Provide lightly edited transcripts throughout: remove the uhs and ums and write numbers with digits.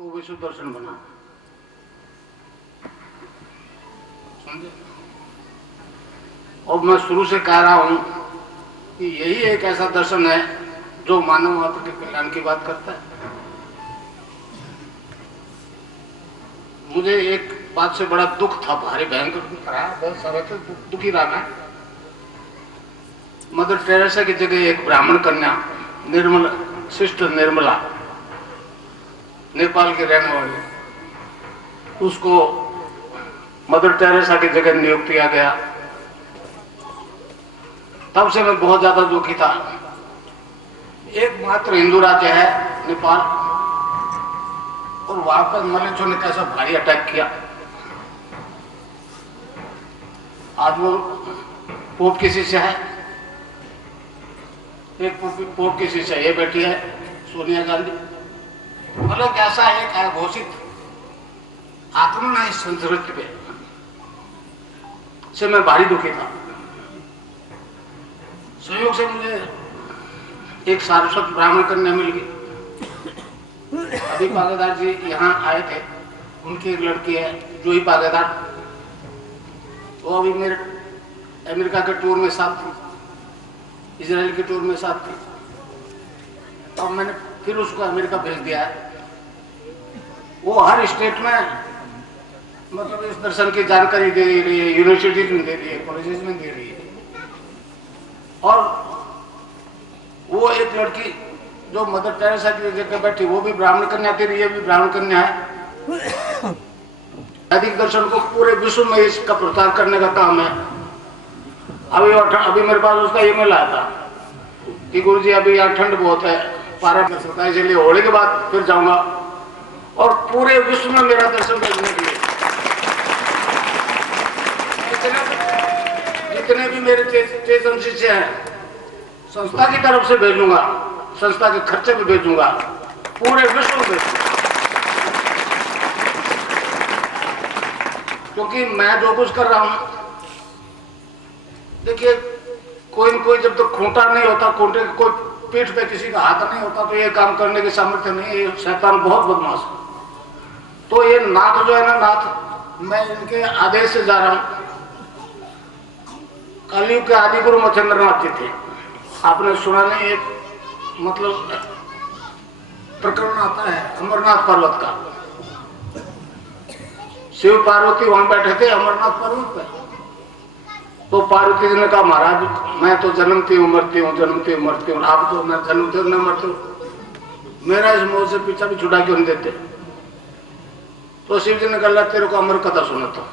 को विश्व दर्शन बना, समझे। और मैं शुरू से कह रहा हूं कि यही एक ऐसा दर्शन है जो मानव मात्र के कल्याण की बात करता है। मुझे एक बात से बड़ा दुख था, भारी भयंकर दुख रहा, बहुत सारा तो दुखी रहा मैं। मदर टेरेसा की जगह एक ब्राह्मण कन्या निर्मल सिस्टर निर्मला, नेपाल के रहने वाले, उसको मदर टेरेसा की जगह नियुक्त किया गया। तब से मैं बहुत ज्यादा दुखी था। एकमात्र हिंदू राज्य है नेपाल, और वहां पर मलेच्छों ने कैसा भारी अटैक किया। आज वो पोप की शिष्य है, एक पोप की शिष्य ये बैठी है सोनिया गांधी। मतलब कैसा एक अघोषित आक्रमण है इस संस्कृति पे, से मैं भारी दुखी था। संयोग से मुझे एक सारस्वत ब्राह्मण कन्या मिल गई। अभी पागेदार जी यहाँ आए थे, उनकी एक लड़की है जूही पागेदार, वो अभी मेरे अमेरिका के टूर में साथ थी, इजराइल के टूर में साथ थी। तो मैंने फिर उसको अमेरिका भेज दिया है। वो हर स्टेट में मतलब इस दर्शन की जानकारी दे रही है, यूनिवर्सिटीज में दे रही है, कॉलेजेस में दे रही है। और वो एक लड़की जो मदर टेरेसा की जगह बैठी, वो भी ब्राह्मण कन्या थी, ये भी ब्राह्मण कन्या है। वैदिक दर्शन को पूरे विश्व में इसका प्रचार करने का काम है। अभी मेरे पास उसका ईमेल आया था कि गुरुजी अभी यहाँ ठंड बहुत है, पारा कर सकता है, इसलिए होली के बाद फिर जाऊंगा और पूरे विश्व में मेरा दर्शन करने के लिए जितने भी मेरे चेतन शिष्य हैं संस्था की तरफ से भेजूंगा, संस्था के खर्चे पे भेजूंगा, पूरे विश्व में भेजूंगा। क्योंकि मैं जो कुछ कर रहा हूं, देखिए कोई न कोई जब तक खूंटा नहीं होता, खूंटे कोई पीठ पे किसी का हाथ नहीं होता, तो ये काम करने की सामर्थ्य नहीं। ये शैतान बहुत बदमाश है। तो ये नाथ जो है ना, नाथ मैं इनके आदेश से जा रहा हूं। कलयुग के आदि गुरु मच्छिंद्रनाथ जी थे, आपने सुना नहीं, एक मतलब प्रकरण आता है अमरनाथ पर्वत का। शिव पार्वती वहां बैठे थे अमरनाथ पर्वत पे। तो पार्वती जी ने कहा महाराज मैं तो जन्मती हूँ मरती हूँ, जन्मती हूँ मरती हूँ, आप तो न जन्मते हो न मरते हो, मेरा इस मोह से पीछा भी छुड़ा क्यों नहीं देते। तो शिव जी ने कहा तेरे को अमर कथा सुनाता हूं।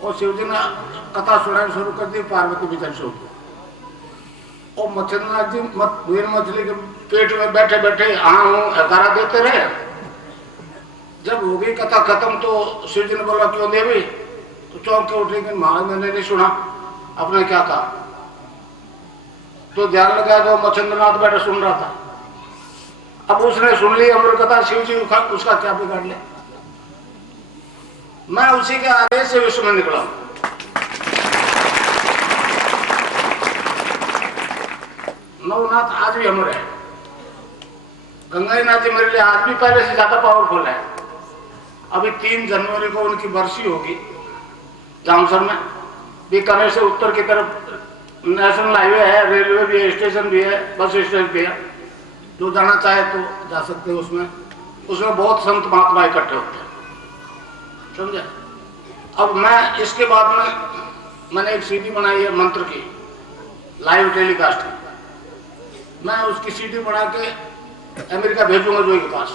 और शिव जी ने कथा सुनानी शुरू कर दी, पार्वती बिचारी सो गई। और मच्छिंद्रनाथ जी वीर मछली के पेट में बैठे बैठे हाँ हूँ हकारा देते रहे। जब हो गई कथा खत्म तो शिव जी ने बोला क्यों देवी, तो चौंक के उठे कि महाराज मैंने नहीं सुना, आपने क्या कहा। तो ध्यान लगाया तो मच्छिंद्रनाथ बैठे सुन रहा था। अब उसने सुन ली अमर कथा, शिव जी उसका क्या बिगाड़ ले। मैं उसी के आदेश से विश्व में निकला। नवनाथ आज भी अमर है, गंगानाथ जी मेरे लिए आज भी पहले से ज्यादा पावरफुल है। अभी 3 जनवरी को उनकी बरसी होगी जामसर में। बीकानेर से उत्तर की तरफ नेशनल हाईवे है, रेलवे भी है, स्टेशन भी है, बस स्टेशन भी है। जो जाना चाहे तो जा सकते हैं। उसमें बहुत संत महात्मा इकट्ठे होते हैं, समझे। अब मैं इसके बाद में मैंने एक सीडी बनाई है मंत्र की, लाइव टेलीकास्ट की। मैं उसकी सीडी बना के अमेरिका भेजूंगा जोई के पास,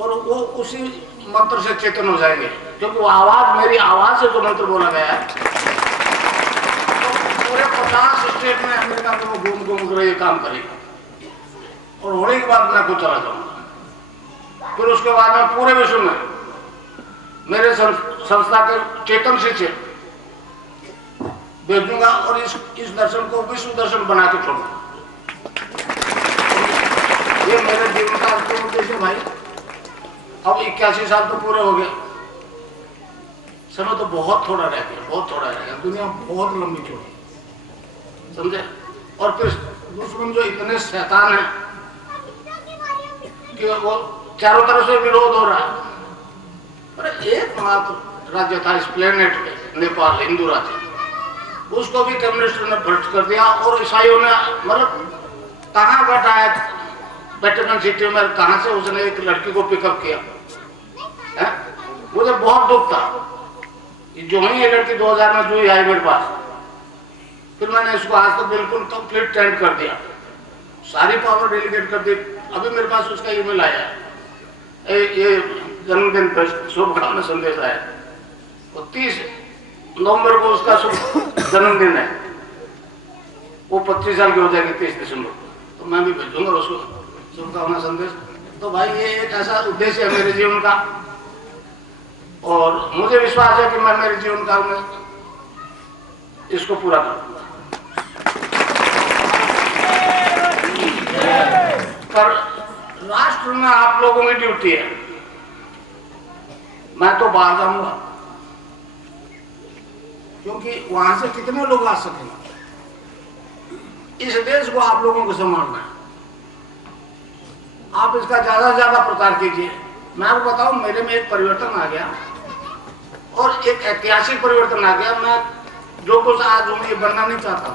और वो उसी मंत्र से चेतन हो जाएंगे। क्योंकि वो आवाज मेरी आवाज से जो मंत्र बोला गया है, तो पूरे 50 स्टेट में अमेरिका में वो घूम घूम कर ये काम करेगा। और होने के बाद मैं खुद चला जाऊंगा। फिर उसके बाद मैं पूरे विश्व में मेरे संस्था के चेतन शिष्य भेजूंगा और इस दर्शन को विश्व दर्शन बना के छोड़ूंगा। ये मेरे जीवन का अंतिम उद्देश्य भाई। अब 81 साल तो पूरे हो गए, समय तो बहुत थोड़ा रह गया, बहुत थोड़ा रह गया। दुनिया बहुत लंबी चौड़ी, समझे। और फिर दुश्मन जो इतने शैतान है क्योंकि वो चारों तरफ से विरोध हो रहा है। अरे एकमात्र राज्य था इस प्लेनेट पे नेपाल, हिंदू राज्य, उसको भी कम्युनिस्टों ने भ्रष्ट कर दिया। और ईसाइयों ने मतलब कहाँ बैठा है वेटिकन सिटी में, कहाँ से उसने एक लड़की को पिकअप किया है? मुझे बहुत दुख था। जो ही ये लड़की 2000 में जो आई मेरे पास, फिर मैंने इसको आज तक बिल्कुल कंप्लीट टेंड कर दिया, सारी पावर डेलीगेट कर दी। अभी मेरे पास उसका ईमेल आया, ये जन्मदिन पर शुभकामना संदेश आया। तो 30 नवंबर को उसका जन्मदिन है, वो 25 साल की हो जाएगी 30 दिसंबर। तो मैं भी भेजूंगा उसको शुभकामना संदेश। तो भाई ये एक ऐसा उद्देश्य है मेरे जीवन का, और मुझे विश्वास है कि मैं मेरे जीवन काल में इसको पूरा करूंगा। पर राष्ट्र में आप लोगों की ड्यूटी है। मैं तो बाहर जाऊंगा, क्योंकि वहां से कितने लोग आ सकेंगे। इस देश को आप लोगों को संभालना है। आप इसका ज्यादा से ज्यादा प्रचार कीजिए। मैं आपको बताऊं, मेरे में एक परिवर्तन आ गया, और एक ऐतिहासिक परिवर्तन आ गया। मैं जो कुछ आज हूं ये बनना नहीं चाहता था।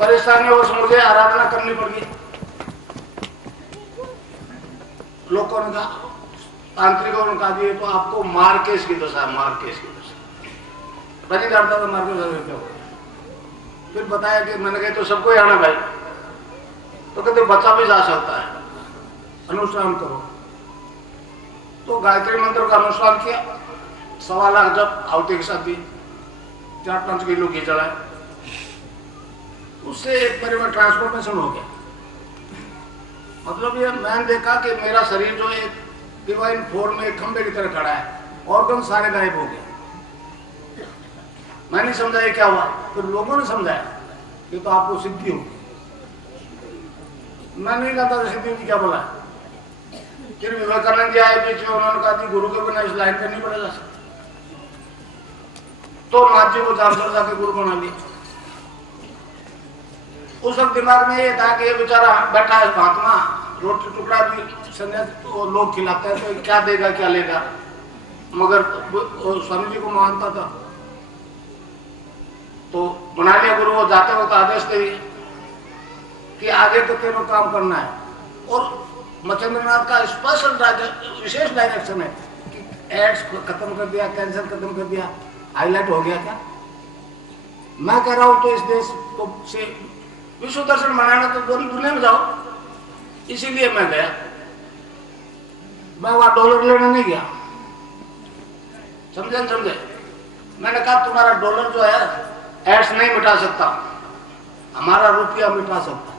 परेशानी और मुझे आराधना करनी पड़ी। लोगों ने कहा, तांत्रिकों ने कहा, ये तो आपको मार्केस की दशा है, मार्केस की दशा। मैं नहीं जानता था मार्केस क्या होगा। फिर बताया कि मैंने कहा तो सबको ही आना भाई। तो कहते बच्चा भी जा सकता है, अनुष्ठान करो। तो गायत्री मंत्र का अनुष्ठान किया, 1.25 लाख जब आहुति के साथ दी, 4-5 किलो घी चढ़ाए। उससे एक परिवार ट्रांसफॉर्मेशन हो गया। मतलब ये मैंने देखा कि मेरा शरीर जो एक डिवाइन फॉर्म में एक खंबे की तरह खड़ा है, ऑर्गन सारे गायब हो गए। मैं नहीं समझा ये क्या हुआ, फिर लोगों ने समझाया कि तो आपको सिद्धि होगी। मैं नहीं जानता था सिद्धि क्या बोला। फिर विवेकानंद जी आए बीच में, उन्होंने कहा कि गुरु के बिना इस लाइन पर नहीं पढ़ा जा सकता। तो नाथ जी को जामसर जाके गुरु बना लिया। उस वक्त दिमाग में ये था कि ये बेचारा बैठा है महात्मा, रोटी टुकड़ा भी संन्यास लोग खिलाते हैं, तो क्या देगा क्या लेगा। मगर स्वामी जी को मानता था, तो बना लिया गुरु। वो जाते वक्त आदेश दे कि आगे तो तेरे काम करना है। और मचंद्रनाथ का स्पेशल विशेष डायरेक्शन है कि एड्स खत्म कर दिया, कैंसर खत्म कर दिया। हाईलाइट हो गया क्या? मैं कह रहा हूं तो इस देश को से विश्व दर्शन मनाना तो दुनिया में जाओ। इसीलिए मैं गया। मैं वहां डॉलर लेने नहीं गया, समझे। मैंने कहा तुम्हारा डॉलर जो है एड्स नहीं मिटा सकता, हमारा रुपया मिटा सकता।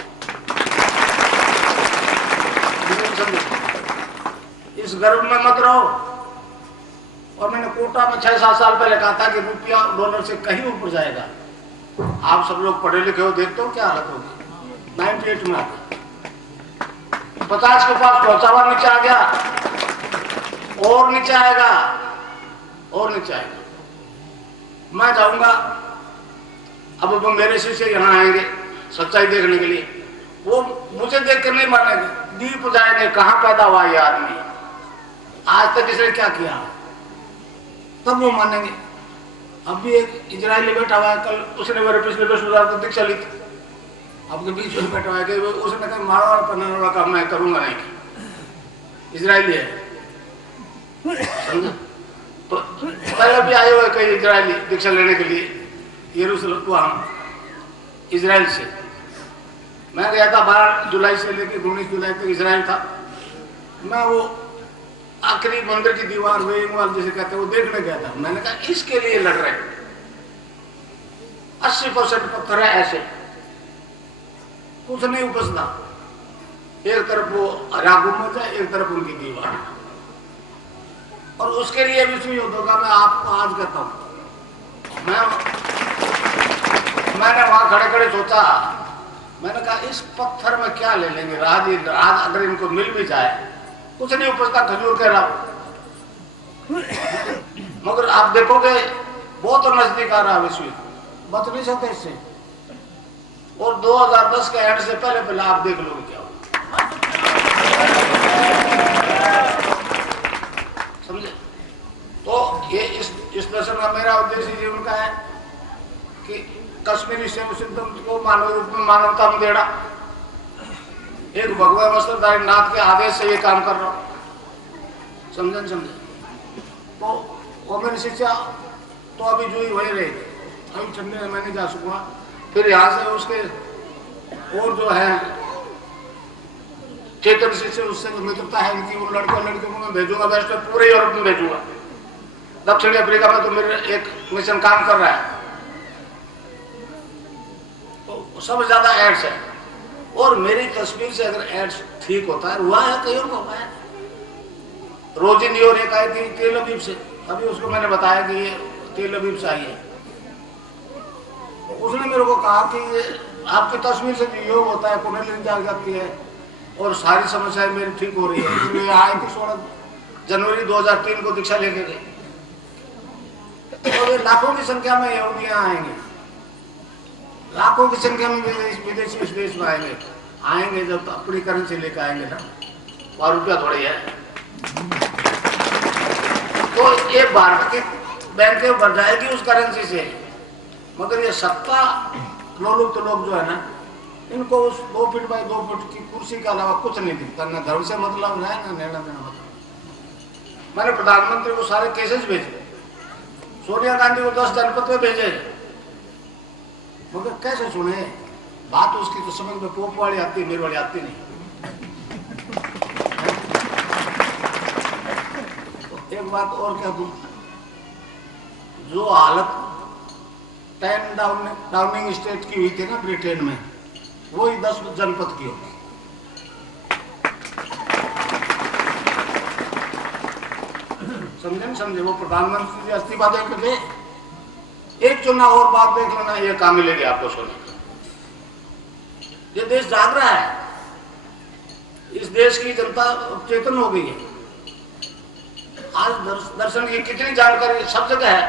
इस गर्व में मत रहो। और मैंने कोटा में 6-7 साल पहले कहा था कि रुपया डॉलर से कहीं ऊपर जाएगा। आप सब लोग पढ़े लिखे हो, देखते हो क्या हालत होगी। 98 में आके 50 के पास पहुंचा हुआ, नीचे आ गया, और नीचे आएगा, और नीचे आएगा। मैं जाऊंगा, अब वो मेरे शिष्य यहाँ आएंगे सच्चाई देखने के लिए। वो मुझे देख कर नहीं मानेंगे, दीप जाएंगे कहाँ पैदा हुआ ये आदमी, आज तक इसने क्या किया, तब वो मानेंगे। अब भी एक इजरायली बैठा हुआ है, कल उसने मेरे पिछले 10,000 को दीक्षा ली थी। आपके बीच में बैठा हुआ है, उसने कहा मारा वाला पढ़ने वाला काम मैं करूंगा नहीं। इजरायली है, समझा। तो पहले भी आए हुए कई इजरायली दीक्षा लेने के लिए यरूशलेम वहाँ इजराइल से। मैं गया था 12 जुलाई से लेकर 19 जुलाई तक इजराइल था। मैं वो आखिरी मंदिर की दीवार वेइंगवाल जिसे कहते हैं वो देखने गया था। मैंने कहा इसके लिए लड़ रहे 80% पत्थर है, ऐसे कुछ नहीं उपजता। एक तरफ वो हरा गुम्बद है, एक तरफ उनकी दीवार। और उसके लिए विश्व युद्ध होगा। मैं आपको आज कहता हूं, मैंने वहां खड़े खड़े सोचा, मैंने कहा इस पत्थर में क्या ले लेंगे, राज अगर इनको मिल भी जाए कुछ नहीं उपजता, खजूर के अलावा। मगर आप देखोगे बहुत नजदीक आ रहा विश्व, बच नहीं सकते इससे। और 2010 के एंड से पहले आप देख लोगे क्या होगा। कश्मीरी सेव सिद्धांत को मानव रूप में मानवता में देना, एक भगवान वस्त्रधारी नाथ के आदेश से ये काम कर रहा हूँ, समझे। तो वो मेरी शिक्षा तो अभी जो ही वही रहेगी, अभी ठंडे में मैं नहीं जा सकूंगा। फिर यहाँ से उसके और जो है चेतन शिष्य उससे मित्रता है इनकी, उन लड़कों को मैं भेजूंगा, वेस्ट में पूरे यूरोप में भेजूंगा। दक्षिण अफ्रीका में तो मेरे एक मिशन काम कर रहा है, तो सबसे ज्यादा एड्स है। और मेरी तस्वीर से अगर एड्स ठीक होता है, हुआ है कईयों को हुआ है। रोजी न्यूर एक आई थी तेल अवीव से, अभी उसको मैंने बताया कि ये तेल अवीव से आई है। उसने मेरे को कहा कि ये आपकी तस्वीर से जो योग होता है, कुंडली जाग जाती है और सारी समस्याएं मेरी ठीक हो रही है। तो ये आए थे 16 जनवरी 2003 को दीक्षा लेके गए, और ये लाखों की संख्या में यहूदियां आएंगे, लाखों की संख्या में विदेशी इस देश में आएंगे जब तो अपनी करेंसी लेकर आएंगे ना, और रुपया थोड़ी है। तो ये भारत की बैंकें भर जाएगी उस करेंसी से, मगर ये सत्ता लोलुप्त लोग जो है ना, इनको उस 2 फीट बाई 2 फीट की कुर्सी के अलावा कुछ नहीं दिखता, ना धर्म से मतलब है ना लेना देना मतलब। मैंने प्रधानमंत्री को सारे केसेस भेजे, सोनिया गांधी को 10 जनपद में भेजे, मगर कैसे सुने बात उसकी तो समझ में पोप वाली आती है, मेरी वाली आती नहीं। तो एक बात और क्या दूं, जो हालत 10 डाउनिंग स्टेट की हुई थी ना ब्रिटेन में, वो ही 10 जनपद की होगी। समझे वो प्रधानमंत्री जी इस्तीफा दे के थे, एक चुनाव और बात देख लेना, ये काम मिलेगी आपको सोने का। ये देश जाग रहा है, इस देश की जनता चेतन हो गई है। आज दर्शन की कितनी जानकारी सब जगह है,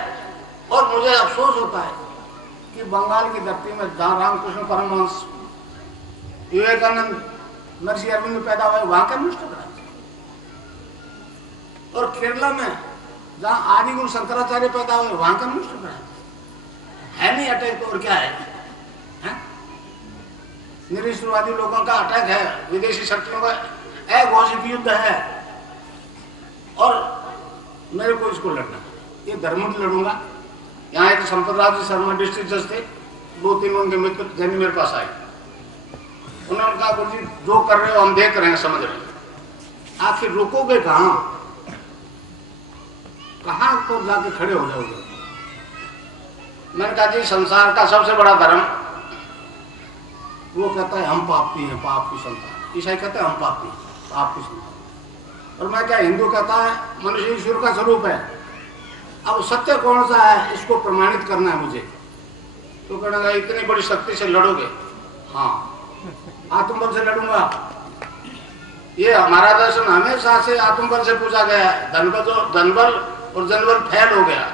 और मुझे अफसोस होता है कि बंगाल की धरती में जहाँ रामकृष्ण परमहंस, विवेकानंद, महर्षि अरविंद पैदा हुए, वहां का नष्ट करा, और केरला में जहाँ आदिगुरु शंकराचार्य पैदा हुए, वहां का नष्ट करा है। नहीं अटैक तो और क्या है? निरीश्वरवादी लोगों का अटैक है, विदेशी शक्तियों का अघोषित युद्ध है, और मेरे को इसको लड़ना, ये धर्म की लड़ूंगा। यहाँ एक संपतराज जी शर्मा डिस्ट्रिक्ट जज थे, 2-3 उनके मित्र जैन मेरे पास आए, उन्होंने कहा गुरु जी जो कर रहे हो हम देख रहे हैं, समझ रहे हैं, आखिर रुकोगे कहाँ तो जाके खड़े हो जाओगे। मैंने कहा जी संसार का सबसे बड़ा धर्म, वो कहता है हम पापी हैं, पाप की संतान। ईसाई कहते हैं हम पापी, पाप की संतान। और मैं क्या, हिंदू कहता है मनुष्य ईश्वर का स्वरूप है। अब सत्य कौन सा है, इसको प्रमाणित करना है मुझे। तो कहने लगा इतनी बड़ी शक्ति से लड़ोगे? हाँ, आत्मबल से लड़ूंगा। ये हमारा दर्शन हमेशा से आत्मबल से पूछा गया है, धनबल और जनबल फैल हो गया।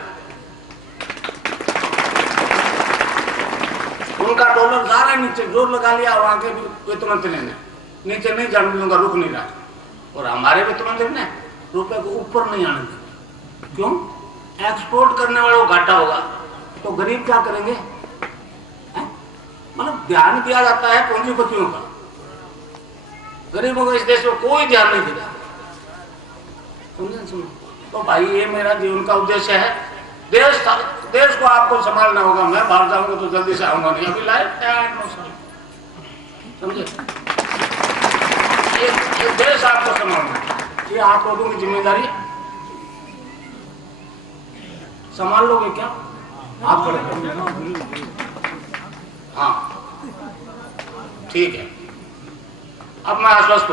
उनका डॉलर जा रहा है नीचे, जोर लगा लिया वहां के वित्त मंत्री ने, नीचे नहीं जाने दूंगा, रुक नहीं रहा। और हमारे वित्त मंत्री ने रुपए को ऊपर नहीं आने देंगे। क्यों? एक्सपोर्ट करने वाले को घाटा होगा, तो गरीब क्या करेंगे? मतलब ध्यान दिया जाता है पूंजीपतियों का, गरीबों को इस देश में कोई ध्यान नहीं देता। समझे? तो भाई ये मेरा जीवन का उद्देश्य है। देश को आपको संभालना होगा। मैं बाहर जाऊंगा तो जल्दी से आऊंगा नहीं, अभी लाइफ समझे। ये देश आपको संभालना है, ये आप लोगों की जिम्मेदारी। संभाल लोगे क्या आप? हाँ ठीक है, अब मैं आश्वस्त